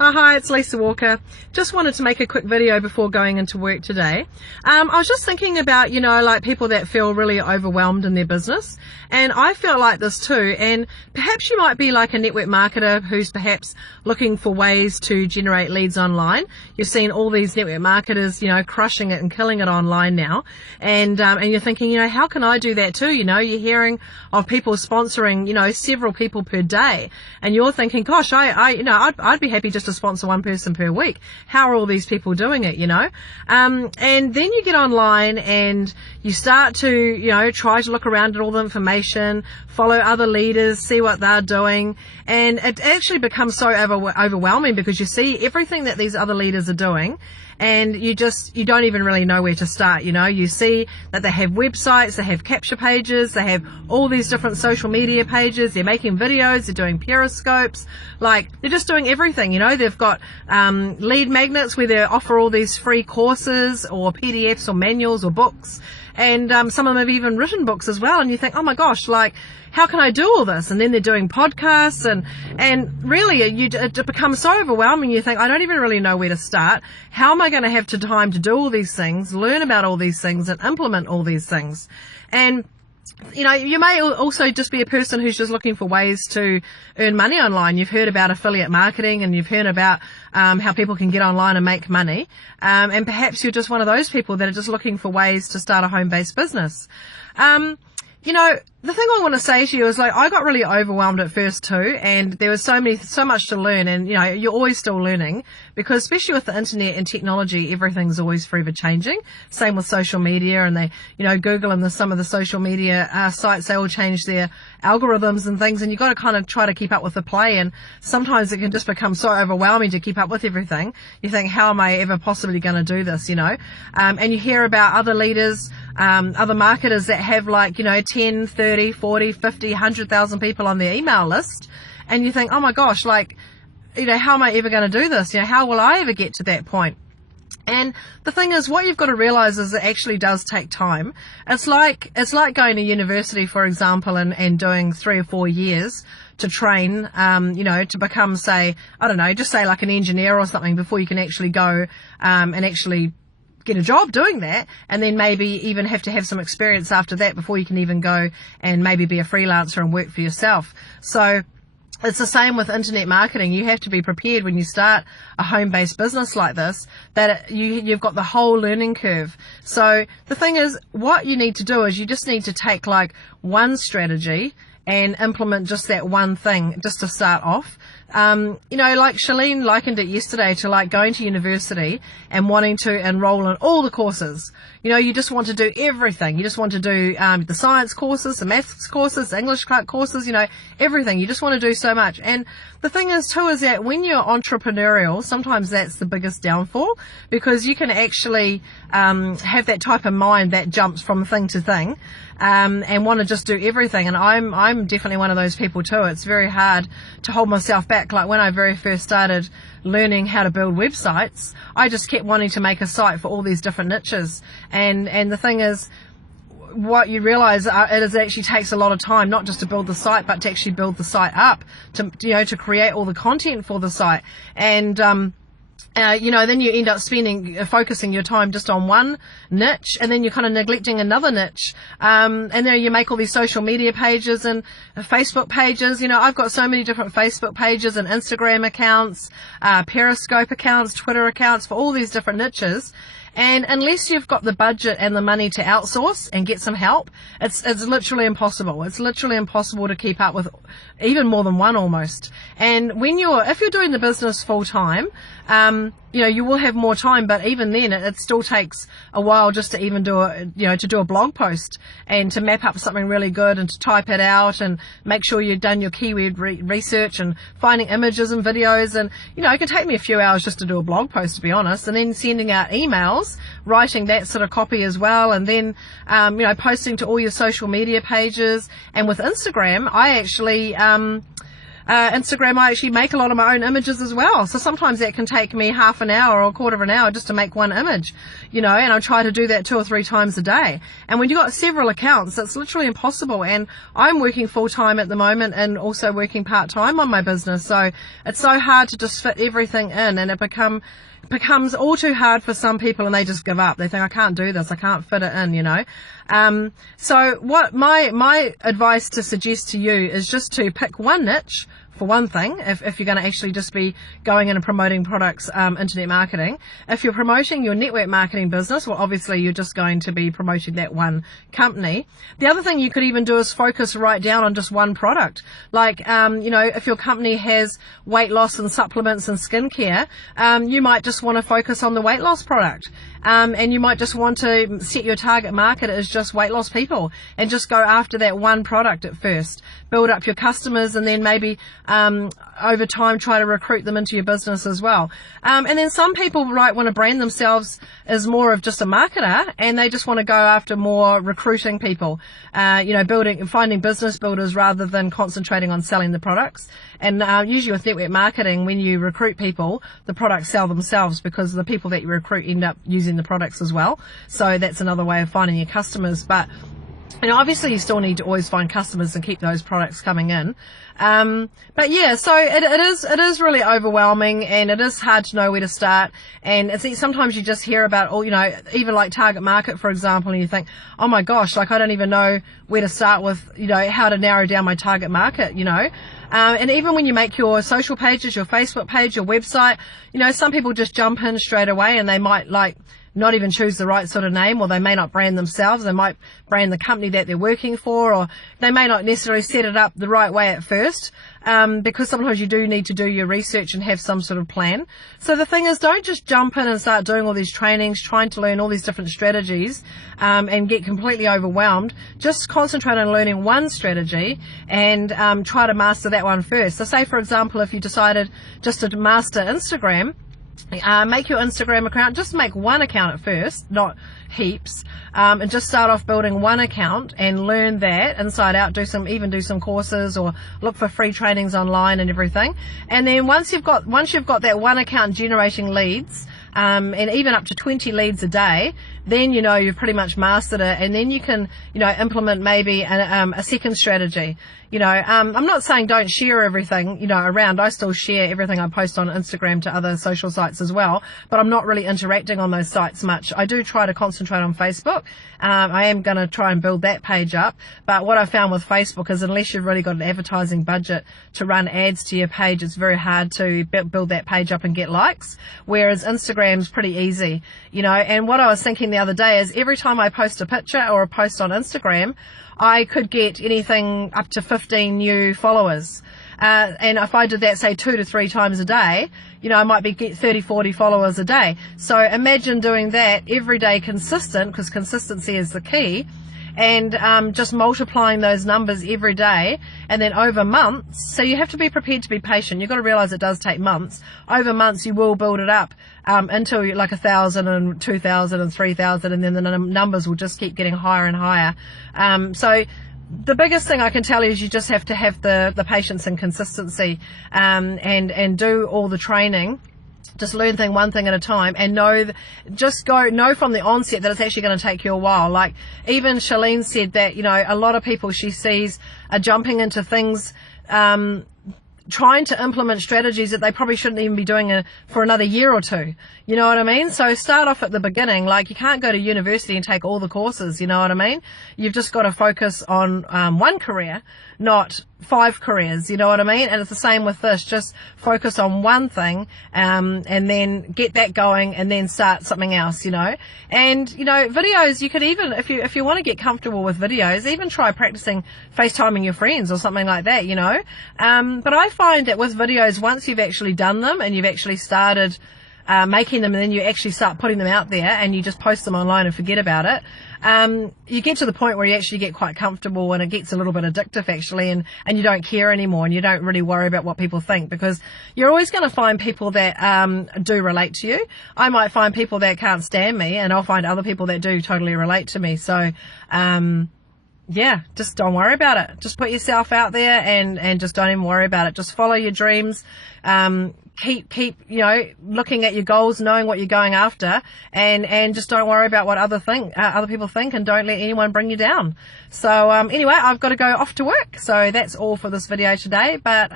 Hi, it's Lisa Walker. Just wanted to make a quick video before going into work today. I was just thinking about, like people that feel really overwhelmed in their business. And I felt like this too. And perhaps you might be like a network marketer who's perhaps looking for ways to generate leads online. You've seen all these network marketers, crushing it and killing it online now. And you're thinking, how can I do that too? You're hearing of people sponsoring, several people per day. And you're thinking, gosh, I'd be happy just to sponsor one person per week. How are all these people doing it, and then you get online and you start to, try to look around at all the information, follow other leaders, see what they're doing. And it actually becomes so overwhelming because you see everything that these other leaders are doing. And you don't even really know where to start. You see that they have websites, they have capture pages, they have all these different social media pages, they're making videos, they're doing periscopes, they're just doing everything. They've got lead magnets where they offer all these free courses or PDFs or manuals or books. And some of them have even written books as well. And you think, oh my gosh, how can I do all this? And then they're doing podcasts and really it becomes so overwhelming. You think, I don't even really know where to start. How am I going to have time to do all these things, learn about all these things and implement all these things? And you may also just be a person who's just looking for ways to earn money online. You've heard about affiliate marketing and you've heard about how people can get online and make money. And perhaps you're just one of those people that are just looking for ways to start a home-based business. The thing I want to say to you is I got really overwhelmed at first too, and there was so much to learn, and you're always still learning because especially with the internet and technology, everything's always forever changing. Same with social media, and they, Google and some of the social media sites, they all change their algorithms and things, and you've got to kind of try to keep up with the play, and sometimes it can just become so overwhelming to keep up with everything. You think, how am I ever possibly going to do this, and you hear about other leaders, other marketers that have 10, 30, 40, 50, 100,000 people on their email list, and you think, oh my gosh, how am I ever going to do this? How will I ever get to that point? And the thing is, what you've got to realize is it actually does take time. It's like going to university, for example, and doing 3 or 4 years to train, to become, say, I don't know, just say like an engineer or something before you can actually go, and actually get a job doing that, and then maybe even have to have some experience after that before you can even go and maybe be a freelancer and work for yourself. So it's the same with internet marketing. You have to be prepared when you start a home-based business like this that you've got the whole learning curve. So the thing is, what you need to do is you just need to take one strategy and implement just that one thing just to start off. Like Shalene likened it yesterday to going to university and wanting to enroll in all the courses. You just want to do everything. You just want to do the science courses, the maths courses, the English courses, everything. You just want to do so much. And the thing is too is that when you're entrepreneurial, sometimes that's the biggest downfall, because you can actually have that type of mind that jumps from thing to thing, and want to just do everything. And I'm definitely one of those people too. It's very hard to hold myself back. Like when I very first started learning how to build websites, I just kept wanting to make a site for all these different niches. And the thing is, what you realize it actually takes a lot of time, not just to build the site, but to actually build the site up, to create all the content for the site. And then you end up focusing your time just on one niche, and then you're kind of neglecting another niche. And then you make all these social media pages and Facebook pages. I've got so many different Facebook pages and Instagram accounts, Periscope accounts, Twitter accounts for all these different niches. And unless you've got the budget and the money to outsource and get some help, it's literally impossible. It's literally impossible to keep up with even more than one almost. And if you're doing the business full time, you will have more time, but even then it still takes a while just to even do a blog post and to map up something really good and to type it out and make sure you've done your keyword research and finding images and videos. And, it can take me a few hours just to do a blog post, to be honest, and then sending out emails, writing that sort of copy as well, and then, posting to all your social media pages. And with Instagram, I actually, Instagram, I actually make a lot of my own images as well. So sometimes that can take me half an hour or a quarter of an hour just to make one image, you know, and I try to do that 2 or 3 times a day. And when you've got several accounts, it's literally impossible. And I'm working full time at the moment and also working part time on my business. So it's so hard to just fit everything in, and it becomes all too hard for some people, and they just give up. They think, I can't do this, I can't fit it in, you know. So what my advice to suggest to you is just to pick one niche for one thing, if you're going to actually just be going in and promoting products, internet marketing. If you're promoting your network marketing business, well, obviously you're just going to be promoting that one company. The other thing you could even do is focus right down on just one product. Like, you know, if your company has weight loss and supplements and skincare, you might just want to focus on the weight loss product. And you might just want to set your target market as just weight loss people and just go after that one product at first. Build up your customers, and then maybe over time try to recruit them into your business as well. And then some people want to brand themselves as more of just a marketer, and they just want to go after more recruiting people, you know, finding business builders rather than concentrating on selling the products. And usually with network marketing, when you recruit people, the products sell themselves because the people that you recruit end up using the products as well. So that's another way of finding your customers. But you know, obviously you still need to always find customers and keep those products coming in. But yeah, so it is really overwhelming, and it is hard to know where to start. And it's, sometimes you just hear about, you know, even like target market, for example, and you think, oh my gosh, like I don't even know where to start with, you know, how to narrow down my target market, you know. And even when you make your social pages, your Facebook page, your website, you know, some people just jump in straight away, and they might like not even choose the right sort of name, or they may not brand themselves. They might brand the company that they're working for, or they may not necessarily set it up the right way at first, because sometimes you do need to do your research and have some sort of plan. So the thing is, don't just jump in and start doing all these trainings, trying to learn all these different strategies, and get completely overwhelmed. Just concentrate on learning one strategy and try to master that one first. So say, for example, if you decided just to master Instagram, make your Instagram account, just make one account at first, not heaps, and just start off building one account and learn that inside out. Do some courses, or look for free trainings online and everything. And then once you've got that one account generating leads, and even up to 20 leads a day, then you know you've pretty much mastered it. And then you can, you know, implement maybe a second strategy. You know, I'm not saying don't share everything, you know, around. I still share everything I post on Instagram to other social sites as well, but I'm not really interacting on those sites much. I do try to concentrate on Facebook. I am going to try and build that page up. But what I found with Facebook is, unless you've really got an advertising budget to run ads to your page, it's very hard to build that page up and get likes. Whereas Instagram's pretty easy, you know. And what I was thinking the other day is, every time I post a picture or a post on Instagram, I could get anything up to 15 new followers. And if I did that, say 2 to 3 times a day, you know, I might get 30, 40 followers a day. So imagine doing that every day, consistent, because consistency is the key. And just multiplying those numbers every day, and then over months. So you have to be prepared to be patient. You've got to realize it does take months. Over months you will build it up until like 1,000 and 2,000 and 3,000, and then the numbers will just keep getting higher and higher. So the biggest thing I can tell you is you just have to have the patience and consistency, and do all the training. Just learn one thing at a time, and know from the onset that it's actually going to take you a while. Like even Shalene said that, you know, a lot of people she sees are jumping into things, trying to implement strategies that they probably shouldn't even be doing for another year or two. You know what I mean? So start off at the beginning. Like, you can't go to university and take all the courses, you know what I mean? You've just got to focus on one career, not 5 careers, you know what I mean? And it's the same with this. Just focus on one thing, and then get that going, and then start something else, you know. And, you know, videos, you could even, if you want to get comfortable with videos, even try practicing FaceTiming your friends or something like that, you know. But I find that with videos, once you've actually done them and you've actually started making them, and then you actually start putting them out there and you just post them online and forget about it, you get to the point where you actually get quite comfortable, and it gets a little bit addictive actually, and you don't care anymore, and you don't really worry about what people think, because you're always going to find people that do relate to you. I might find people that can't stand me, and I'll find other people that do totally relate to me. So yeah, just don't worry about it. Just put yourself out there and just don't even worry about it. Just follow your dreams. Keep, you know, looking at your goals, knowing what you're going after, and just don't worry about what other people think, and don't let anyone bring you down. So, anyway, I've got to go off to work. So that's all for this video today. But,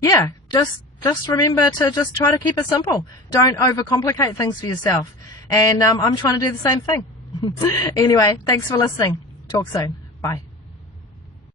yeah, just remember to just try to keep it simple. Don't overcomplicate things for yourself. And, I'm trying to do the same thing. Anyway, thanks for listening. Talk soon.